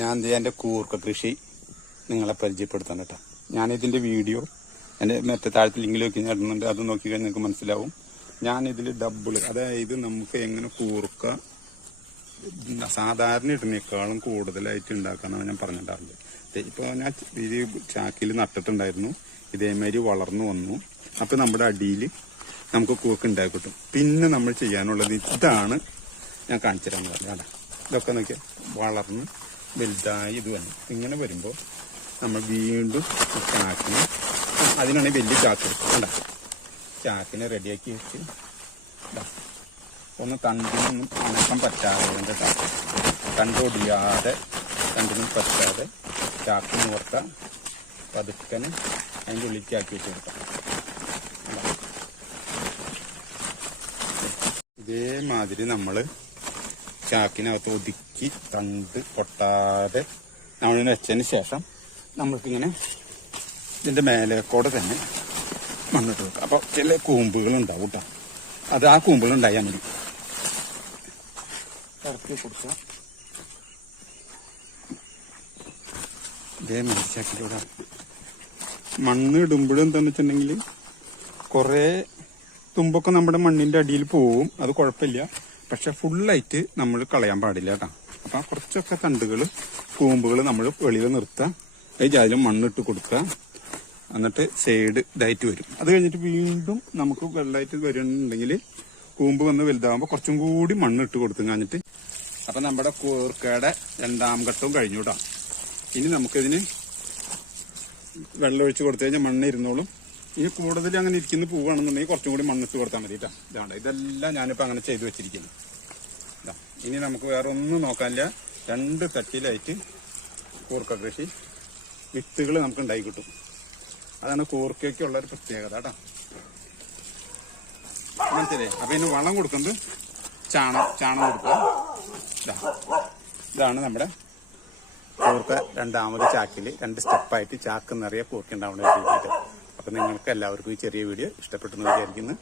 ഞാൻ എൻ്റെ കൂർക്ക കൃഷി നിങ്ങളെ പരിചയപ്പെടുത്താൻ കേട്ടോ. ഞാനിതിൻ്റെ വീഡിയോ എൻ്റെ മറ്റേ താഴത്തെ ലിങ്കിൽ നോക്കി ഇടുന്നുണ്ട്. അത് നോക്കിക്കഴിഞ്ഞാൽ നിങ്ങൾക്ക് മനസ്സിലാവും. ഞാനിതിൽ ഡബിൾ, അതായത് നമുക്ക് എങ്ങനെ കൂർക്ക സാധാരണ ഇടുന്നേക്കാളും കൂടുതലായിട്ട് ഉണ്ടാക്കാനാണ് ഞാൻ പറഞ്ഞിട്ടുണ്ടാറുള്ളത്. ഇപ്പോൾ ഞാൻ ഇത് ചാക്കിൽ നട്ടിട്ടുണ്ടായിരുന്നു, ഇതേമാതിരി വളർന്നു വന്നു. അപ്പോൾ നമ്മുടെ അടിയിൽ നമുക്ക് കൂർക്ക ഉണ്ടാക്കി കിട്ടും. പിന്നെ നമ്മൾ ചെയ്യാനുള്ളത് ഇതാണ്, ഞാൻ കാണിച്ചു തരാൻ പറഞ്ഞാൽ ഇതൊക്കെ നോക്കിയാൽ വളർന്ന് വലുതായി ഇത് വന്നു. ഇങ്ങനെ വരുമ്പോൾ നമ്മൾ വീണ്ടും ചാക്കിന്, അതിനാണ് വലിയ ചാക്ക് എടുക്കണ്ട, ചാക്കിനെ റെഡിയാക്കി വെച്ച് ഒന്ന് തണ്ടിനൊന്നും അനക്കം പറ്റാതെ തണ്ടൊടിയാതെ തണ്ടിനും പറ്റാതെ ചാക്ക് മുഹൂർത്ത പതുക്കന് അതിൻ്റെ ഉള്ളിലേക്കാക്കി വെച്ച് കൊടുക്കാം. ഇതേമാതിരി നമ്മൾ ചാക്കിനകത്ത് ഒതുക്കി തണ്ട് പൊട്ടാതെ നമ്മളിങ്ങനെ വെച്ചതിന് ശേഷം നമ്മൾക്കിങ്ങനെ ഇതിൻ്റെ മേലേക്കൂടെ തന്നെ മണ്ണിട്ട് വെക്കാം. അപ്പോൾ ചില കൂമ്പുകളുണ്ടാവും കേട്ടോ, അത് ആ കൂമ്പുകളുണ്ടായാൽ മതി. ഇറക്കി കൊടുക്കുക. ഇതേമാതിരി ചാക്കിലൂടെ മണ്ണ് ഇടുമ്പോഴും എന്താണെന്ന് വെച്ചിട്ടുണ്ടെങ്കിൽ കുറേ തുമ്പൊക്കെ നമ്മുടെ മണ്ണിൻ്റെ അടിയിൽ പോവും, അത് കുഴപ്പമില്ല. പക്ഷെ ഫുള്ളായിട്ട് നമ്മൾ കളയാൻ പാടില്ല കേട്ടോ. അപ്പം കുറച്ചൊക്കെ തണ്ടുകൾ കൂമ്പുകൾ നമ്മൾ വെളിയിൽ നിർത്തുക, അതിലും മണ്ണിട്ട് കൊടുക്കുക. എന്നിട്ട് സൈഡ് ഇതായിട്ട് വരും. അത് കഴിഞ്ഞിട്ട് വീണ്ടും നമുക്ക് വെള്ളമായിട്ട് വരുന്നുണ്ടെങ്കിൽ കൂമ്പ് വന്ന് വലുതാകുമ്പോൾ കുറച്ചും കൂടി മണ്ണിട്ട് കൊടുത്തു കഴിഞ്ഞിട്ട്, അപ്പം നമ്മുടെ കൂർക്കയുടെ 2ാം ഘട്ടവും കഴിഞ്ഞു കേട്ടോ. ഇനി നമുക്കിതിന് വെള്ളം ഒഴിച്ച് കൊടുത്തു കഴിഞ്ഞാൽ മണ്ണ് ഇരുന്നോളും. ഇനി കൂടുതൽ അങ്ങനെ ഇരിക്കുന്ന പൂവാണെന്നുണ്ടെങ്കിൽ കുറച്ചും കൂടി മണ്ണിട്ട് കൊടുത്താൽ മതി കേട്ടോ. ഇതാണ്, ഇതെല്ലാം ഞാനിപ്പോൾ അങ്ങനെ ചെയ്തു വെച്ചിരിക്കുന്നു. ഇനി നമുക്ക് വേറെ ഒന്നും നോക്കാനില്ല. 2 തട്ടിലായിട്ട് കൂർക്ക കൃഷി വിത്തുകൾ നമുക്ക് ഉണ്ടായി കിട്ടും. അതാണ് കൂർക്കയ്ക്കുള്ളൊരു പ്രത്യേകത കേട്ടോ. മനസ്സിലായി? അപ്പം ഇതിന് വളം കൊടുക്കുന്നത് ചാണം കൊടുക്കുക. ഇതാണ് നമ്മുടെ കൂർക്ക 2ാമത് ചാക്കിൽ 2 സ്റ്റെപ്പായിട്ട് ചാക്ക് നിറയെ കൂർക്ക ഉണ്ടാവേണ്ട രീതിയിൽ. അപ്പം നിങ്ങൾക്ക് എല്ലാവർക്കും ഈ ചെറിയ വീഡിയോ ഇഷ്ടപ്പെട്ടെന്ന് വിചാരിക്കുന്നു.